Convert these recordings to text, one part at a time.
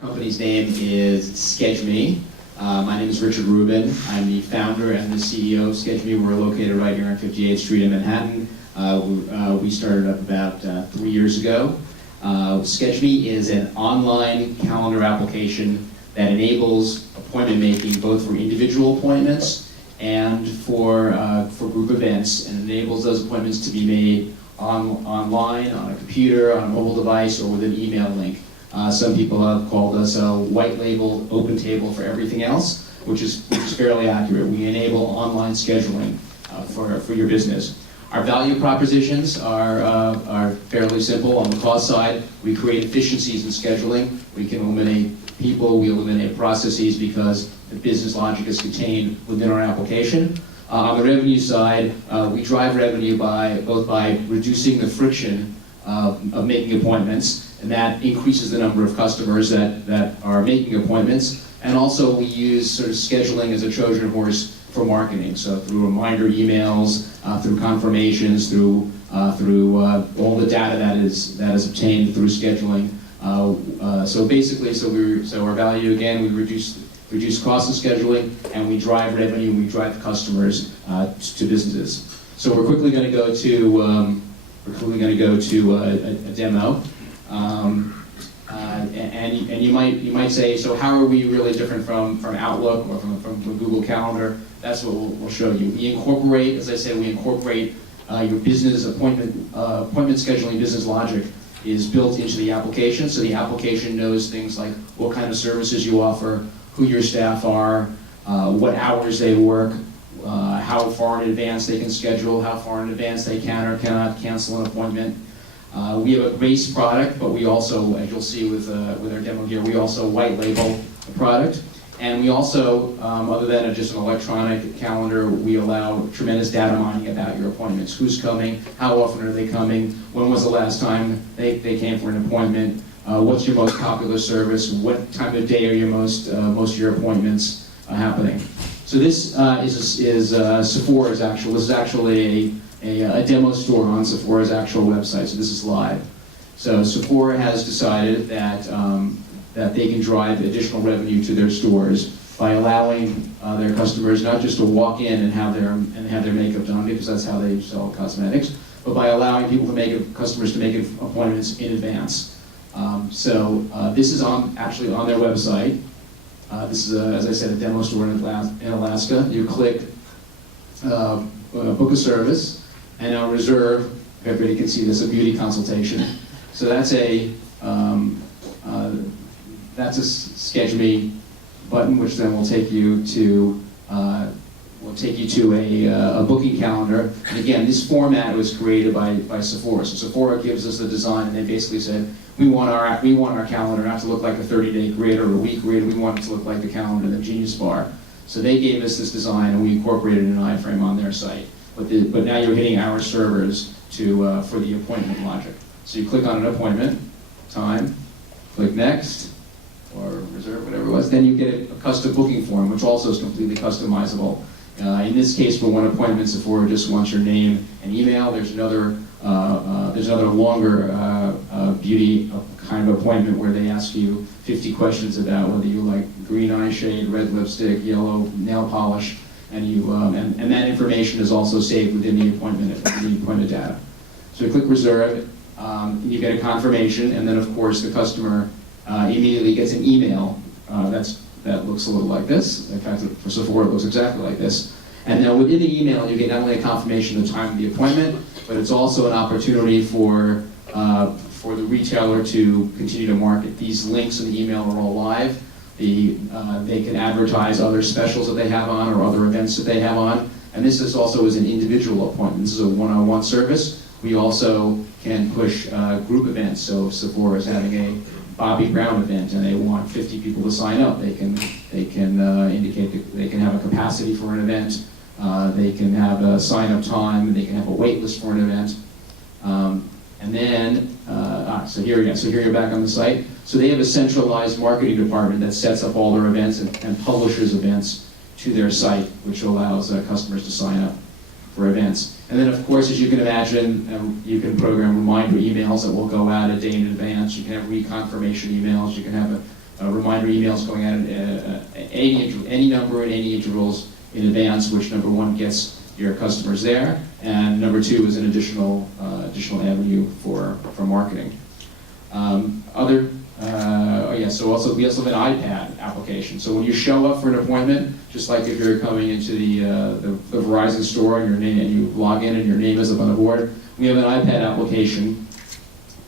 Company's name is SketchMe. My name is Richard Rubin. I'm the founder and the CEO of SketchMe. We're located right here on 58th Street in Manhattan. We started up about 3 years ago. SketchMe is an online calendar application that enables appointment making both for individual appointments and for group events, and enables those appointments to be made online, on a computer, on a mobile device, or with an email link. Some people have called us a white label open table for everything else, which is fairly accurate. We enable online scheduling for your business. Our value propositions are fairly simple. On the cost side, we create efficiencies in scheduling. We can eliminate people, we eliminate processes because the business logic is contained within our application. On the revenue side, we drive revenue both by reducing the friction of making appointments, and that increases the number of customers that are making appointments. And also we use sort of scheduling as a Trojan horse for marketing. So through reminder emails, through confirmations, through all the data that is obtained through scheduling. So our value, again, we reduce costs of scheduling, and we drive revenue, and we drive customers to businesses. So we're quickly going to go to a demo. And you might say, so how are we really different from Outlook or from Google Calendar? That's what we'll show you. We incorporate, as I said, your business appointment scheduling business logic is built into the application. So the application knows things like what kind of services you offer, who your staff are, what hours they work, how far in advance they can schedule, how far in advance they can or cannot cancel an appointment. We have a base product, but we also, as you'll see with our demo here, we also white label the product. And we also, other than just an electronic calendar, we allow tremendous data mining about your appointments. Who's coming? How often are they coming? When was the last time they came for an appointment? What's your most popular service? What time of day are your most of your appointments happening? So this is Sephora's actual. This is actually a demo store on Sephora's actual website. So this is live. So Sephora has decided that they can drive additional revenue to their stores by allowing their customers not just to walk in and have their makeup done, because that's how they sell cosmetics, but by allowing customers to make appointments in advance. This is actually on their website. This is, as I said, a demo store in Alaska. You click book a service, and now reserve. Everybody can see this, a beauty consultation. So that's a SketchMe button, which then will take you to a booking calendar. And again, this format was created by Sephora. So Sephora gives us the design, and they basically said, we want our calendar not to look like a 30-day grid or a week grid. We want it to look like the calendar in the Genius Bar. So they gave us this design, and we incorporated an iframe on their site. But now you're hitting our servers for the appointment logic. So you click on an appointment, time, click next, or reserve, whatever it was. Then you get a custom booking form, which also is completely customizable. In this case, for one appointment, Sephora just wants your name and email. There's another longer beauty kind of appointment where they ask you 50 questions about whether you like green eye shade, red lipstick, yellow nail polish, and that information is also saved within the appointment data. So you click reserve, and you get a confirmation, and then of course the customer immediately gets an email that looks a little like this. In fact, for Sephora, it looks exactly like this. And now within the email, you get not only a confirmation of the time of the appointment, but it's also an opportunity for the retailer to continue to market. These links in the email are all live. They can advertise other specials that they have on or other events that they have on. And this is also as an individual appointment. This is a one-on-one service. We also can push group events. So if Sephora is having a Bobby Brown event and they want 50 people to sign up, they can indicate that they can have a capacity for an event. They can have a sign-up time. They can have a wait list for an event. And then, so here you're back on the site. So they have a centralized marketing department that sets up all their events and publishes events to their site, which allows customers to sign up for events. And then, of course, as you can imagine, you can program reminder emails that will go out a day in advance. You can have reconfirmation emails. You can have reminder emails going out at any number at any intervals in advance, which number one gets your customers there, and number two is an additional avenue for marketing. So we also have an iPad application. So when you show up for an appointment, just like if you're coming into the Verizon store and you log in and your name is up on the board, we have an iPad application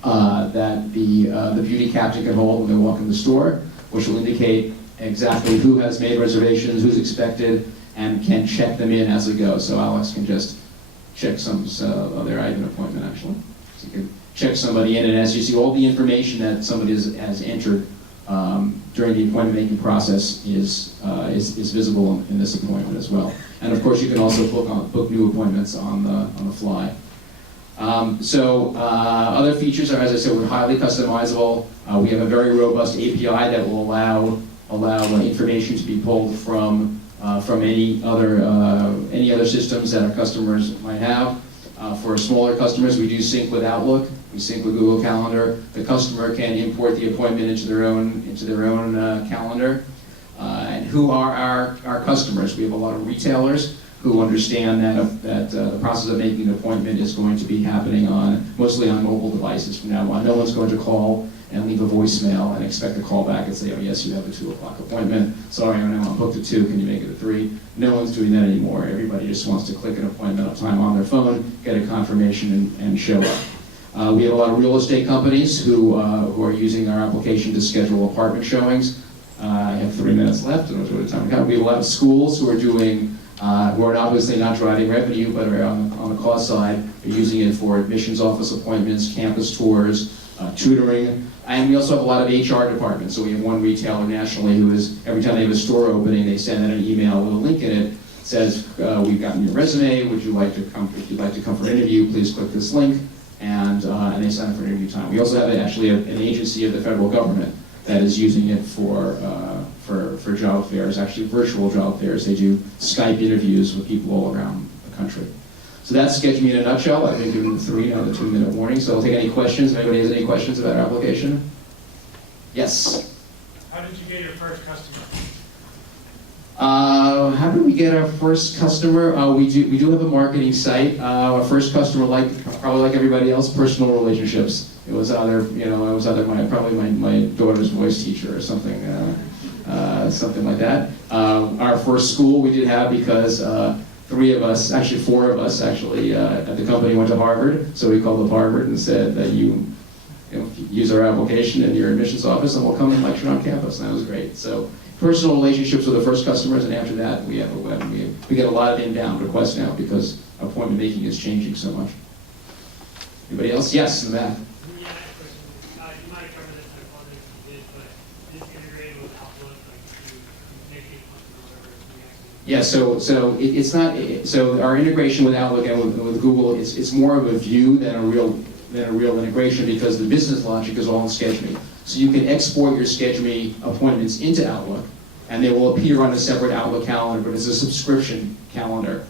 that the beauty captain can hold when they walk in the store, which will indicate exactly who has made reservations, who's expected, and can check them in as they go. So Alex can just check there I have an appointment actually. So you can check somebody in, and as you see, all the information that somebody has entered during the appointment making process is visible in this appointment as well. And of course, you can also book new appointments on the fly. Other features are, as I said, we're highly customizable. We have a very robust API that will allow information to be pulled from any other systems that our customers might have. For smaller customers, we do sync with Outlook. We sync with Google Calendar. The customer can import the appointment into their own calendar. And who are our customers? We have a lot of retailers who understand that the process of making an appointment is going to be happening mostly on mobile devices from now on. No one's going to call and leave a voicemail and expect a call back and say, oh yes, you have a 2 o'clock appointment. Sorry, I'm booked at 2, can you make it at 3? No one's doing that anymore. Everybody just wants to click an appointment time on their phone, get a confirmation, and show up. We have a lot of real estate companies who are using our application to schedule apartment showings. I have 3 minutes left, and what time we got. We have a lot of schools who are doing, who are obviously not driving revenue, but are on the cost side, are using it for admissions office appointments, campus tours, tutoring. And we also have a lot of HR departments. So we have one retailer nationally who is, every time they have a store opening, they send out an email with a link in it. It says, we've gotten your resume, would you like to come, if you'd like to come for an interview, please click this link, and they sign up for interview time. We also have actually an agency of the federal government that is using it for job fairs, actually virtual job fairs. They do Skype interviews with people all around the country. So that's Sketch Me in a nutshell. I've been given the 2-minute warning, so I'll take any questions. If anybody has any questions about our application? Yes? How did you get your first customer? How did we get our first customer? We do have a marketing site. Our first customer, probably like everybody else, personal relationships. It was either my daughter's voice teacher or something like that. Our first school we did have because 4 of us at the company went to Harvard, so we called up Harvard and said that you use our application in your admissions office and we'll come and lecture on campus, and that was great. So personal relationships with the first customers, and after that we have a web. We get a lot of inbound requests now because appointment making is changing so much. Anybody else? Yes, in the back. Yeah, question. You might have covered this, I apologize if you did, but is this integrated with Outlook, like to make it Yeah, it's not. So our integration with Outlook and with Google it's more of a view than a real integration, because the business logic is all in Sketch Me. So you can export your Sketch Me appointments into Outlook, and they will appear on a separate Outlook calendar, but it's a subscription calendar.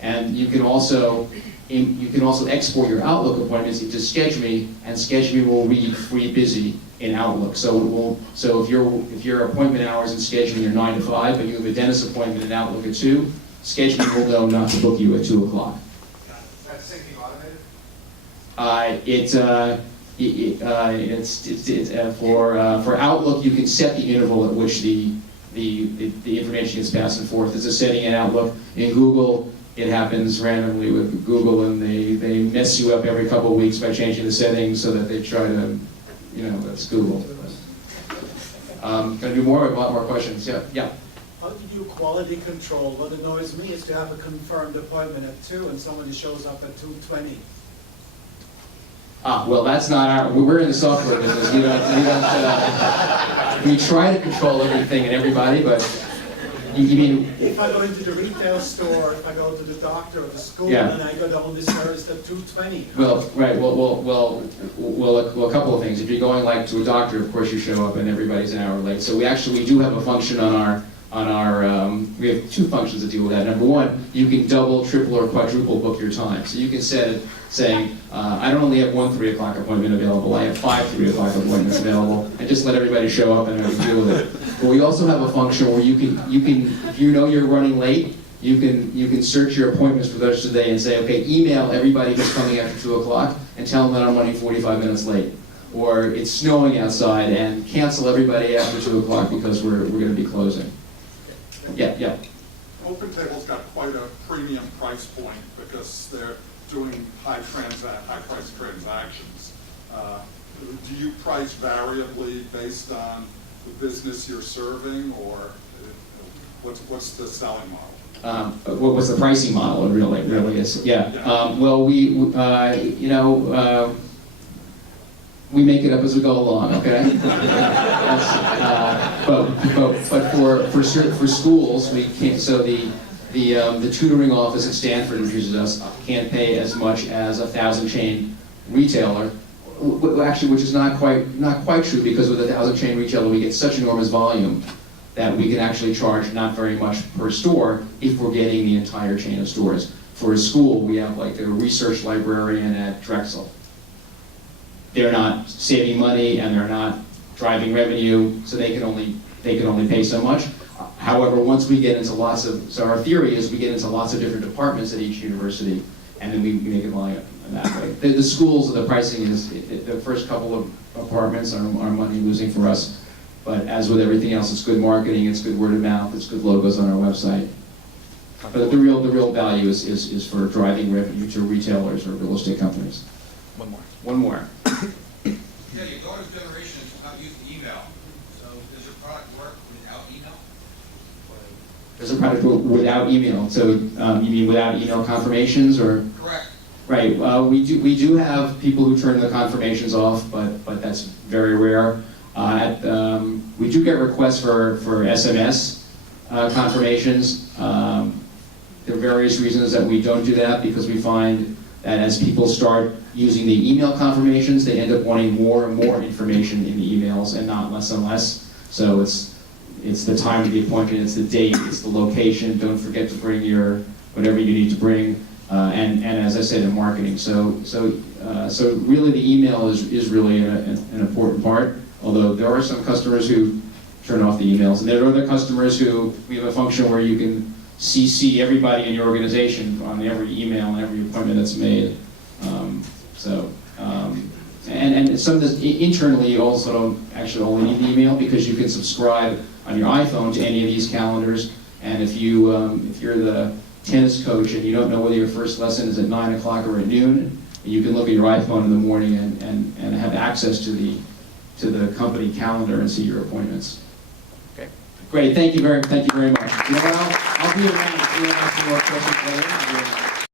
And you can also export your Outlook appointments into Sketch Me, and Sketch Me will read free busy in Outlook. So if your appointment hours in Sketch Me are 9 to 5, but you have a dentist appointment in Outlook at 2, Sketch Me will know not to book you at 2 o'clock. That's syncing automated? For Outlook, you can set the interval at which the information gets passed and forth. There's a setting in Outlook. In Google, it happens randomly with Google, and they mess you up every couple of weeks by changing the settings so that they try to, that's Google. Going to do more? A lot more questions. Yeah. How do you do quality control? What annoys me is to have a confirmed appointment at 2 and somebody shows up at 2:20. Well, that's not we're in the software business. We try to control everything and everybody, but you mean... If I go into the retail store, if I go to the doctor or the school, Yeah. and I go down this Thursday at 2:20. Well, right. Well, a couple of things. If you're going to a doctor, of course you show up and everybody's an hour late. So we do have a function on on our, we have two functions that deal with that. Number one, you can double, triple, or quadruple book your time. So you can say, I don't only have one 3 o'clock appointment available, I have 5 3 o'clock appointments available, and just let everybody show up and deal with it. But we also have a function where you can, if you know you're running late, you can search your appointments for the rest of the day and say, okay, email everybody who's coming after 2 o'clock and tell them that I'm running 45 minutes late. Or it's snowing outside and cancel everybody after 2 o'clock because we're going to be closing. Yeah. OpenTable's got quite a premium price point because they're doing high-price transactions. Do you price variably based on the business you're serving, or what's the selling model? What was the pricing model? It really is. Yeah. Well, we make it up as we go along. Okay. But for schools, we can't. So the tutoring office at Stanford, which uses us, can't pay as much as a 1,000-chain retailer. Actually, which is not quite true, because with a 1,000-chain retailer, we get such enormous volume that we can actually charge not very much per store if we're getting the entire chain of stores. For a school, we have like a research librarian at Drexel. They're not saving money and they're not driving revenue, so they can only pay so much. However, once we get into so our theory is we get into lots of different departments at each university, and then we make it line that way. The schools, the pricing is, the first couple of apartments are money losing for us, but as with everything else, it's good marketing, it's good word of mouth, it's good logos on our website. But the real value is for driving revenue to retailers or real estate companies. One more. Yeah, your daughter's generation is not used to email, so does your product work without email? Does a product work without email? So you mean without email confirmations, or? Correct. Right. We do have people who turn the confirmations off, but that's very rare. We do get requests for SMS confirmations. There are various reasons that we don't do that, because we find that as people start using the email confirmations, they end up wanting more and more information in the emails and not less and less. So it's the time of the appointment, it's the date, it's the location. Don't forget to bring your whatever you need to bring, and as I say, the marketing. So really, the email is really an important part. Although there are some customers who turn off the emails, and there are other customers who we have a function where you can CC everybody in your organization on every email and every appointment that's made. And some of this internally, you also don't actually only need the email, because you can subscribe on your iPhone to any of these calendars. And if you're the tennis coach and you don't know whether your first lesson is at 9 o'clock or at noon, you can look at your iPhone in the morning and have access to the company calendar and see your appointments. Okay. Great. Thank you very much. You know what? I'll be around if you want to ask some more questions later.